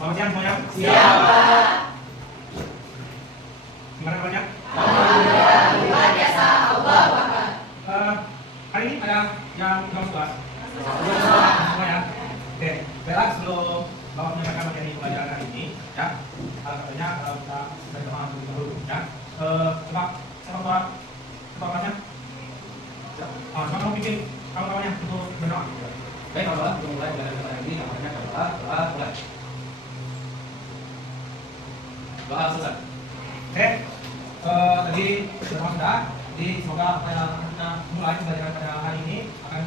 Selamat siang semuanya. Siap, Pak. Gimana kabarnya? Alhamdulillah, luar biasa. Allah Akbar. Hari ini ada yang belum tugas? Semua ya? Oke, baiklah sebelum Bapak menyampaikan materi pelajaran hari ini, ya, katanya kita berdoa dulu, ya. Coba ketua-ketuanya, coba kamu bikin kawan-kawannya untuk berdoa. Baik, kalau kita mulai belajar kita ini, namanya adalah doa mulai. Doa selesai. Oke, tadi sudah, jadi semoga apa yang kita mulai pelajaran pada hari ini akan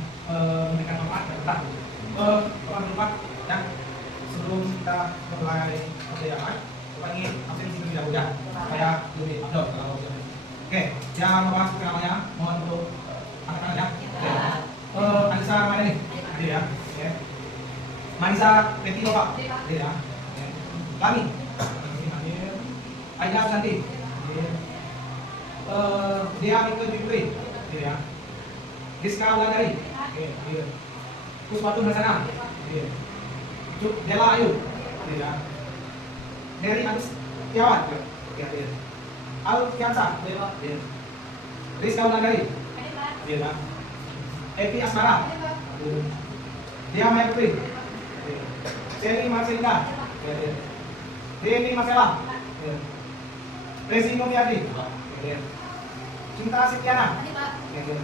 memberikan manfaat yang besar. Lupa ya, sebelum kita mulai pembelajaran, kita ingin absen terlebih dahulu ya, supaya lebih afdol kalau bisa. Oke, yang membahas namanya mohon untuk angkat tangan ya. Anissa Ramadhani, hadir ya. Oke. Marisa Peti Bapak, hadir ya. Oke. Kami, hadir. Aida Santi, hadir. Dia Mika Jupri, hadir ya. Rizka Wulandari, oke, hadir. Kuswatu Hasana, hadir. Dela Ayu, hadir ya. Heri Agus Tiawan, oke, hadir. Al Kiansa, hadir. Rizka Wulandari, hadir ya. Epi Asmara, hadir. Dia Maya Putri, hadir. Seni Marcelina, hadir. Deni Marcela, hadir. Resi Noviadi, hadir. Cinta Setiana, hadir.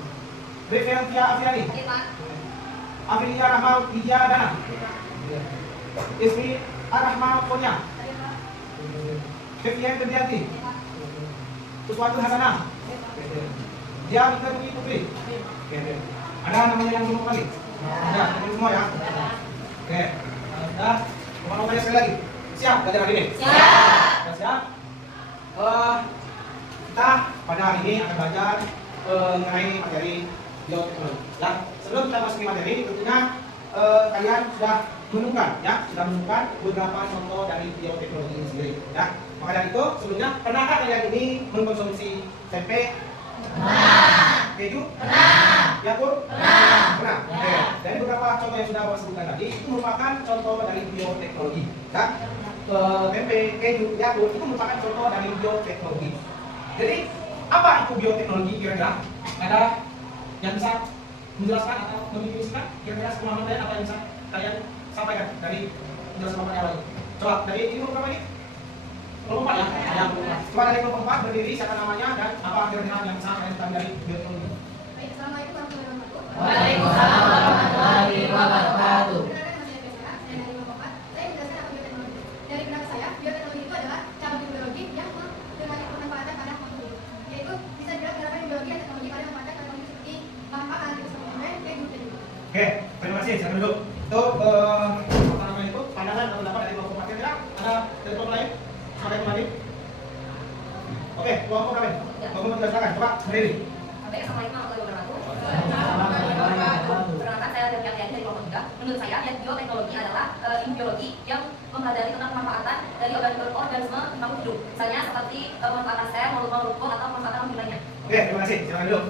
Revelvia Afiani, Afilia Rahmal Widyadana, Ismi Ar-Rahmal Konya, Kevian Kebiati, Uswatu Hasanah, Dia Mika Putri. Ada namanya yang belum kali? Ada, ini semua ya? Oke, sudah. Ngomong-ngomongnya sekali lagi. Siap belajar hari ini? Siap. Siap. Kita pada hari ini akan belajar mengenai materi bioteknologi. Ya, sebelum kita masuk ke materi, tentunya kalian sudah menemukan, ya, beberapa contoh dari bioteknologi ini sendiri. Ya, maka dari itu sebelumnya pernahkah kalian ini mengkonsumsi tempe? Pernah. Keju? Pernah. Yakult? Pernah. Oke. Dari beberapa contoh yang sudah Bapak sebutkan tadi, itu merupakan contoh dari bioteknologi. Ya, tempe, keju, yakult itu merupakan contoh dari bioteknologi. Jadi apa itu bioteknologi kira-kira? Ada yang bisa menjelaskan atau mendefinisikan kira-kira pemahaman kalian apa yang bisa kalian sampaikan dari penjelasan Bapak yang lain? Coba dari ini berapa ini? Kelompok 4 ya? Ya. Coba dari kelompok 4 berdiri siapa namanya dan apa kira-kira yang bisa kalian tahu dari bioteknologi? Baik, assalamualaikum warahmatullahi wabarakatuh. Waalaikumsalam warahmatullahi wabarakatuh. Dari pendapat saya, bioteknologi itu adalah cabang biologi yang dengan pemanfaatan pada makhluk hidup. Yaitu bisa dibilang gerakan biologi dan teknologi pada memanfaatkan teknologi seperti bahan pangan, kemudian kayak gitu. Oke, terima kasih. Silakan dulu. Itu apa namanya itu? Pandangan atau pendapat dari kelompok 4 kira-kira ada dari kelompok lain? Ada yang kembali? Oke, kelompok lain. Kelompok silakan. Coba berdiri. Baik, assalamualaikum warahmatullahi wabarakatuh. Perkenalkan, saya dari dari kelompok 3. Menurut saya, bioteknologi adalah ilmu biologi yang mempelajari tentang pemanfaatan dari organisme makhluk hidup. Misalnya seperti pemanfaatan sel, molekul atau pemanfaatan lainnya. Oke, terima kasih. Silakan dulu.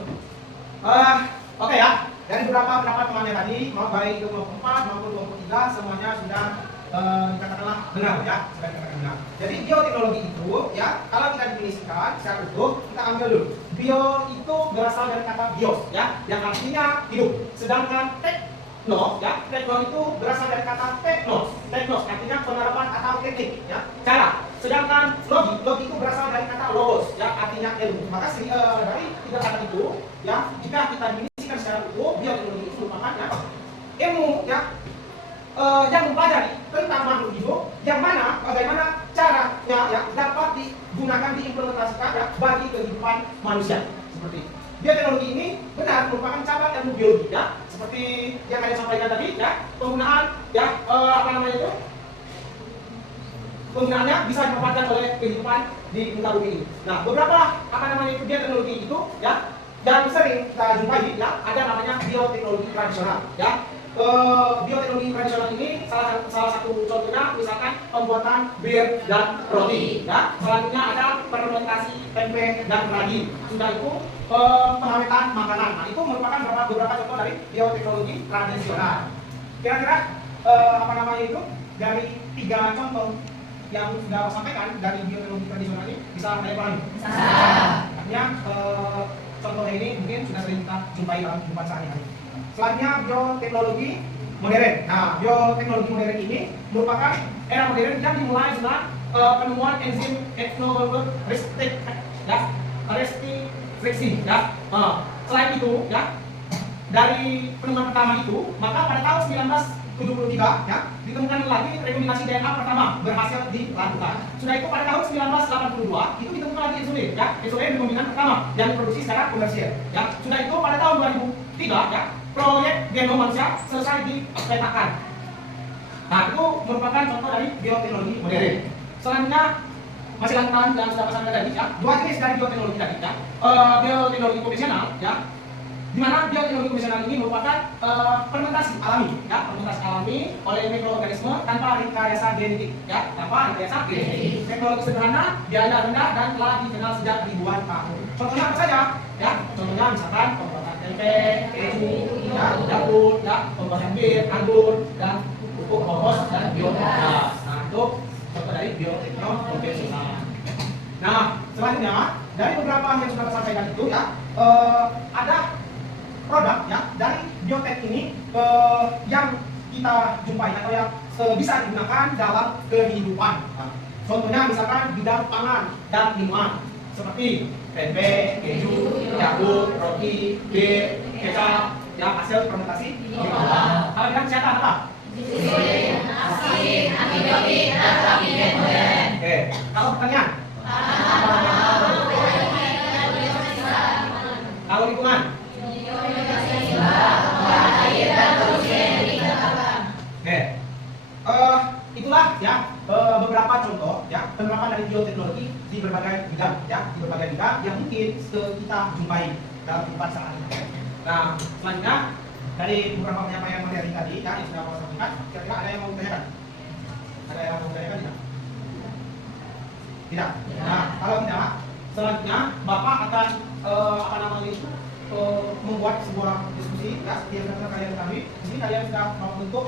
Oke ya. Dari beberapa pendapat temannya tadi, mau baik itu kelompok 4 maupun kelompok 3, semuanya sudah dikatakanlah benar ya, sudah dikatakan benar. Jadi bioteknologi itu ya, kalau kita definisikan secara utuh, kita ambil dulu. Bio itu berasal dari kata bios ya, yang artinya hidup. Sedangkan teknos ya, teknos itu berasal dari kata teknos. Teknos artinya penerapan atau teknik ya, cara. Sedangkan logi itu berasal dari kata logos ya, artinya ilmu. Maka dari tiga kata itu ya, jika kita definisikan secara utuh, bioteknologi itu merupakan ya, ilmu ya, yang mempelajari tentang makhluk hidup, yang mana bagaimana caranya ya dapat digunakan diimplementasikan ya, bagi kehidupan manusia. Seperti bioteknologi ini benar merupakan cabang ilmu biologi ya, seperti yang saya sampaikan tadi ya, penggunaan ya apa namanya itu, penggunaannya bisa dimanfaatkan oleh kehidupan di muka bumi ini. Nah, beberapa apa namanya itu bioteknologi itu ya, yang sering kita jumpai ya, ada namanya bioteknologi tradisional ya. Bioteknologi tradisional ini salah satu contohnya misalkan pembuatan bir dan roti ya. Selanjutnya ada fermentasi tempe dan ragi. Sudah itu pengawetan makanan. Nah, itu merupakan beberapa contoh dari bioteknologi tradisional. Kira-kira apa namanya itu dari 3 contoh yang sudah saya sampaikan dari bioteknologi tradisional ini bisa kalian pahami? Bisa. Artinya contohnya ini mungkin sudah sering kita jumpai dalam kehidupan sehari-hari. Selanjutnya bioteknologi modern. Nah, bioteknologi modern ini merupakan era modern yang dimulai dengan penemuan enzim restriksi ya. Selain itu ya, dari penemuan pertama itu, maka pada tahun 1973 ya, ditemukan lagi rekombinasi DNA pertama berhasil dilakukan. Sudah itu pada tahun 1982 itu ditemukan lagi insulin ya, insulin rekombinan pertama yang diproduksi secara komersial ya. Sudah itu pada tahun 2003 ya, proyek genom manusia selesai dipetakan. Nah, itu merupakan contoh dari bioteknologi modern. Selanjutnya masih lanjutan yang sudah saya tadi ya, 2 jenis dari bioteknologi tadi ya. Bioteknologi konvensional ya, di mana bioteknologi konvensional ini merupakan fermentasi alami ya, fermentasi alami oleh mikroorganisme tanpa rekayasa genetik ya, tanpa rekayasa genetik. Teknologi sederhana, biaya rendah dan telah dikenal sejak ribuan tahun. Contohnya apa saja ya? Contohnya misalkan pembuatan tempe, keju, ya, dapur, ya, pembuatan bir, anggur dan pupuk kompos dan biogas. Nah, itu contoh dari bioteknologi konvensional. Nah, selanjutnya dari beberapa yang sudah saya sampaikan itu ya, ada produk ya dari biotek ini yang kita jumpai atau yang bisa digunakan dalam kehidupan. Nah, contohnya misalkan bidang pangan dan minuman seperti tempe, keju, jagung, roti, bir, kecap, ya hasil fermentasi biotek. Kalau bidang kesehatan apa? Insulin, asin, antibiotik, dan terapi modern. Oke, kalau pertanyaan? Kalau lingkungan? Oke, itulah ya beberapa contoh ya penerapan dari bioteknologi di berbagai bidang ya, di berbagai bidang yang mungkin kita jumpai dalam kehidupan sehari-hari. Nah, selanjutnya dari beberapa penyampaian materi tadi ya yang sudah saya sampaikan, kira-kira ada yang mau ditanyakan? Ada yang mau ditanyakan tidak? Tidak. Nah, kalau tidak, selanjutnya Bapak akan membuat sebuah diskusi ya, seperti yang sudah kalian ketahui. Di sini kalian sudah membentuk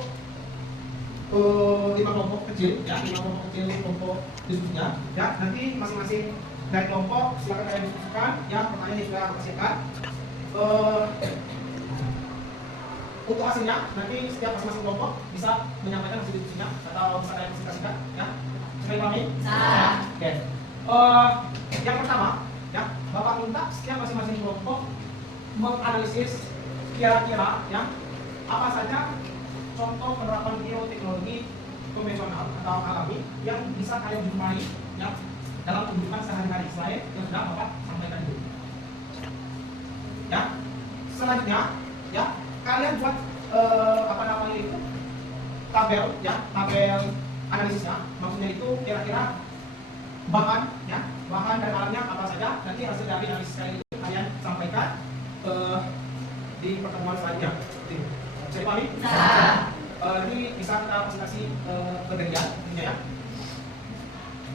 5 kelompok kecil ya, 5 kelompok kecil kelompok diskusinya ya. Nanti masing-masing dari kelompok silakan kalian diskusikan ya, pertanyaan yang sudah kasihkan. Untuk hasilnya nanti setiap masing-masing kelompok bisa menyampaikan hasil diskusinya atau bisa kalian presentasikan ya. Sudah dipahami? Oke. Yang pertama ya, Bapak minta setiap masing-masing kelompok menganalisis kira-kira ya apa saja contoh penerapan bioteknologi konvensional atau alami yang bisa kalian jumpai ya dalam kehidupan sehari-hari selain yang sudah Bapak sampaikan dulu. Ya. Selanjutnya ya, kalian buat itu tabel ya, tabel analisisnya. Maksudnya itu kira-kira bahan ya, bahan dan alatnya apa saja. Nanti hasil dari analisis kalian itu kalian sampaikan di pertemuan selanjutnya. Bisa dipahami? Nanti bisa kita presentasi kegiatan ya.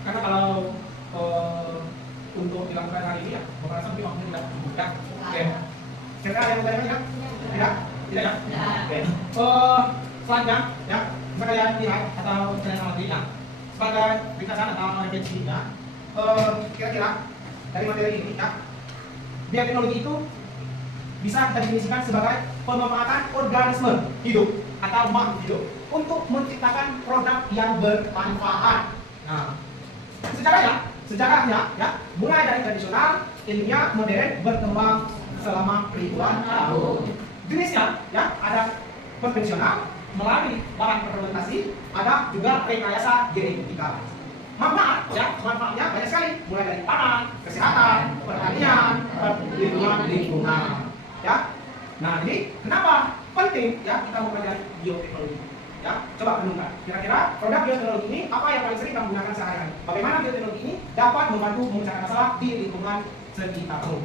Karena kalau untuk dilakukan hari ini ya, Bapak rasa mungkin waktunya tidak cukup ya. Oke. Kira-kira ada yang mau tanya? Tidak? Tidak ya? Oke. Selanjutnya ya, bisa kalian lihat atau kalian amati ya, sebagai ringkasan atau referensi ya. Kira-kira dari materi ini ya, bioteknologi itu bisa kita definisikan sebagai pemanfaatan organisme hidup atau makhluk hidup untuk menciptakan produk yang bermanfaat. Nah, sejarahnya ya, mulai dari tradisional, ilmiah, modern, berkembang selama ribuan tahun. Jenisnya ya, ada konvensional melalui bahan fermentasi, ada juga rekayasa genetika. Manfaatnya banyak sekali, mulai dari pangan, kesehatan, pertanian, lingkungan. Ya, nah ini kenapa penting ya kita mempelajari bioteknologi? Ya, coba renungkan. Kira-kira produk bioteknologi ini apa yang paling sering kamu gunakan sehari-hari? Bagaimana bioteknologi ini dapat membantu memecahkan masalah di lingkungan sekitarmu?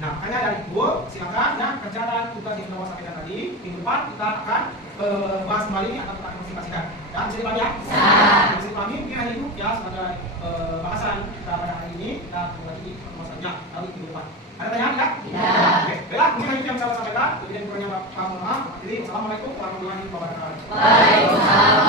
Nah, hanya dari itu, silakan ya kerjakan tugas yang sudah sampaikan tadi. Minggu depan kita akan bahas kembali atau kita akan presentasikan. Ya, bisa dipahami ya? Bisa dipahami, mungkin hanya itu ya sebagai bahasan kita pada hari ini. Kita kembali di pertemuan selanjutnya lalu minggu depan. Ada pertanyaan ya? Tidak. Oke, baiklah, mungkin itu yang bisa saya sampaikan. Lebih dan kurangnya mohon maaf. Jadi, wassalamualaikum warahmatullahi wabarakatuh. Waalaikumsalam.